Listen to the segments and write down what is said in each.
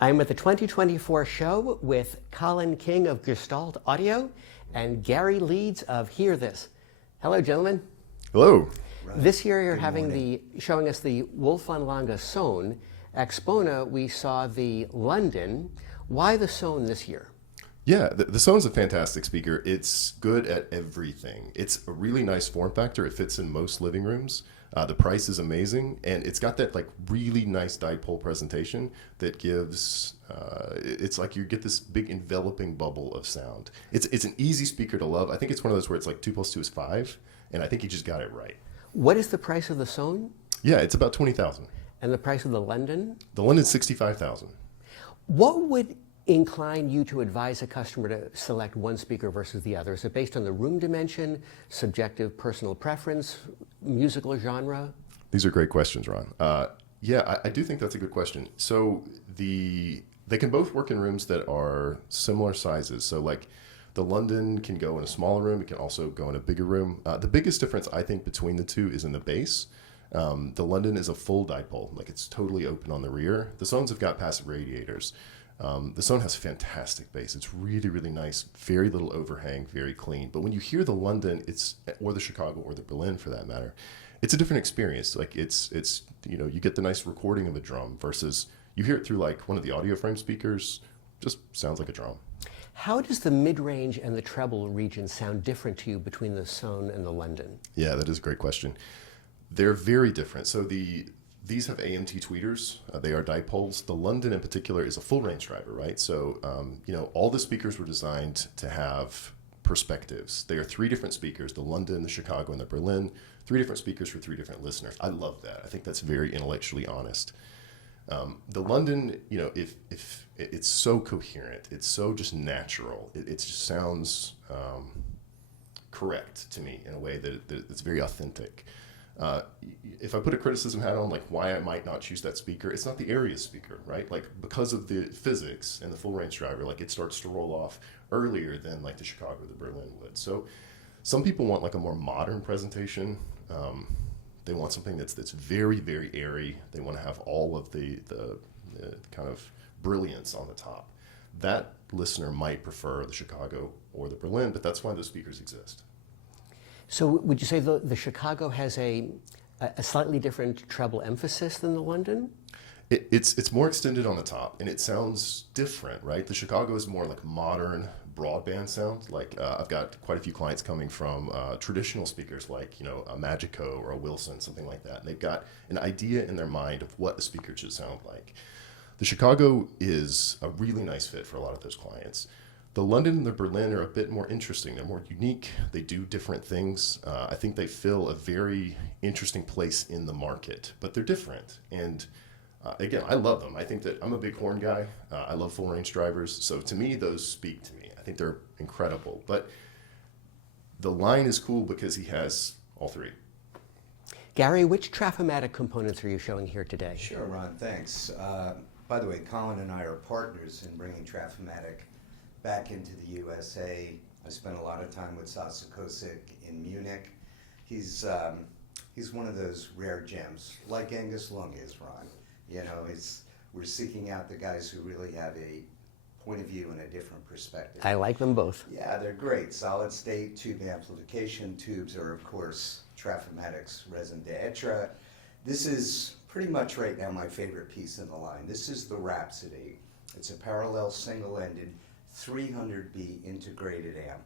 I'm at the 2024 show with Colin King of Gestalt Audio and Gary Leeds of Hear This. Hello, gentlemen. Hello. This year you're showing us the Wolf von Langa Sohn. Expona, we saw the London. Why the Sohn this year? Yeah, the Sohn's a fantastic speaker. It's good at everything. It's a really nice form factor. It fits in most living rooms. The price is amazing, and it's got that really nice dipole presentation that gives. It's like you get this big enveloping bubble of sound. It's an easy speaker to love. I think it's one of those where it's like 2 + 2 is 5, and I think you just got it right. What is the price of the Sohn? Yeah, it's about 20,000. And the price of the London? The London's 65,000. What would incline you to advise a customer to select one speaker versus the other? Is it based on the room dimension, subjective personal preference, musical genre? These are great questions, Ron. Yeah, I do think that's a good question. So they can both work in rooms that are similar sizes. So like the London can go in a smaller room. It can also go in a bigger room. The biggest difference, I think, between the two is in the bass. The London is a full dipole, like it's totally open on the rear. The Sohns have got passive radiators. The Sohn has fantastic bass. It's really, really nice. Very little overhang, very clean. But when you hear the London, or the Chicago or the Berlin for that matter, it's a different experience. Like it's you get the nice recording of a drum versus you hear it through like one of the audio frame speakers. Just sounds like a drum. How does the mid-range and the treble region sound different to you between the Sohn and the London? Yeah, that is a great question. They're very different. So these have AMT tweeters. They are dipoles. The London in particular is a full range driver, right? So, all the speakers were designed to have perspectives. They are 3 different speakers, the London, the Chicago, and the Berlin, 3 different speakers for 3 different listeners. I love that. I think that's very intellectually honest. The London, if it's so coherent, it's so just natural. It just sounds correct to me in a way that it's very authentic. If I put a criticism hat on, like why I might not choose that speaker, it's not the area speaker, right? Like because of the physics and the full range driver, like it starts to roll off earlier than like the Chicago or the Berlin would. So some people want like a more modern presentation. They want something that's very, very airy. They want to have all of the kind of brilliance on the top. That listener might prefer the Chicago or the Berlin, but that's why those speakers exist. So would you say the Chicago has a slightly different treble emphasis than the London? It's more extended on the top, and it sounds different, right? The Chicago is more like modern broadband sound. Like I've got quite a few clients coming from traditional speakers like, a Magico or a Wilson, something like that. And they've got an idea in their mind of what a speaker should sound like. The Chicago is a really nice fit for a lot of those clients. The London and the Berlin are a bit more interesting. They're more unique. They do different things. I think they fill a very interesting place in the market, but they're different. And again, I love them. I think that I'm a big horn guy. I love full range drivers. So to me, those speak to me. I think they're incredible. But the line is cool because he has all 3. Gary, which Trafomatic components are you showing here today? Sure, Ron, thanks. By the way, Colin and I are partners in bringing Trafomatic back into the USA. I spent a lot of time with Sasa Kosic in Munich. He's one of those rare gems, like Angus Lung is, Ron. We're seeking out the guys who really have a point of view and a different perspective. I like them both. Yeah, they're great. Solid state tube amplification tubes are, of course, Trafomatic's raison d'etre. This is pretty much right now my favorite piece in the line. This is the Rhapsody. It's a parallel single-ended 300B integrated amp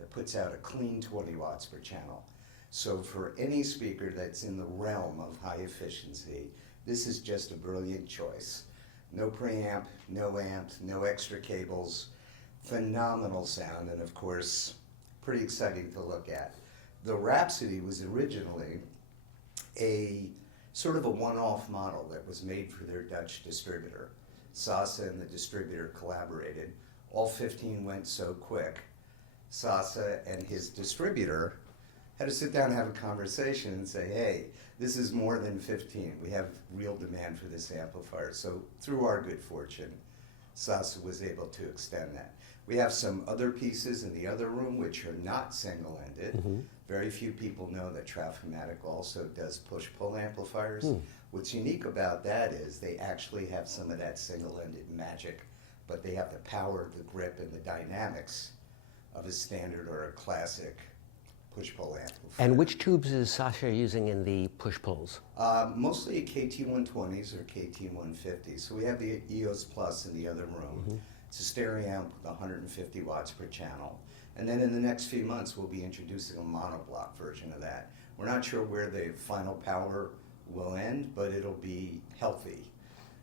that puts out a clean 20 watts per channel. So for any speaker that's in the realm of high efficiency, this is just a brilliant choice. No preamp, no amp, no extra cables, phenomenal sound, and of course, pretty exciting to look at. The Rhapsody was originally a sort of a one-off model that was made for their Dutch distributor. Sasa and the distributor collaborated. All 15 went so quick. Sasa and his distributor had to sit down and have a conversation and say, hey, this is more than 15. We have real demand for this amplifier. So through our good fortune, Sasa was able to extend that. We have some other pieces in the other room which are not single-ended. Very few people know that Trafomatic also does push-pull amplifiers. What's unique about that is they actually have some of that single-ended magic, but they have the power, the grip, and the dynamics of a standard or a classic push-pull amplifier. And which tubes is Sasha using in the push-pulls? Mostly KT120s or KT150s. So we have the EOS Plus in the other room. It's a stereo amp with 150 watts per channel. And then in the next few months, we'll be introducing a monoblock version of that. We're not sure where the final power will end, but it'll be healthy.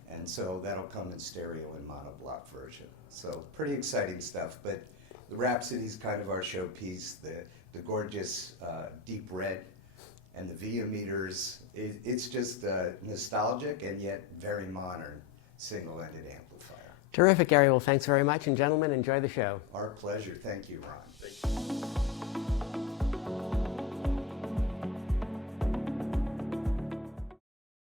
And so that'll come in stereo and monoblock version. So pretty exciting stuff, but the Rhapsody's kind of our showpiece, the gorgeous deep red and the VIA meters. It's just nostalgic and yet very modern single-ended amplifier. Terrific, Gary. Well, thanks very much. And gentlemen, enjoy the show. Our pleasure. Thank you, Ron. Thank you.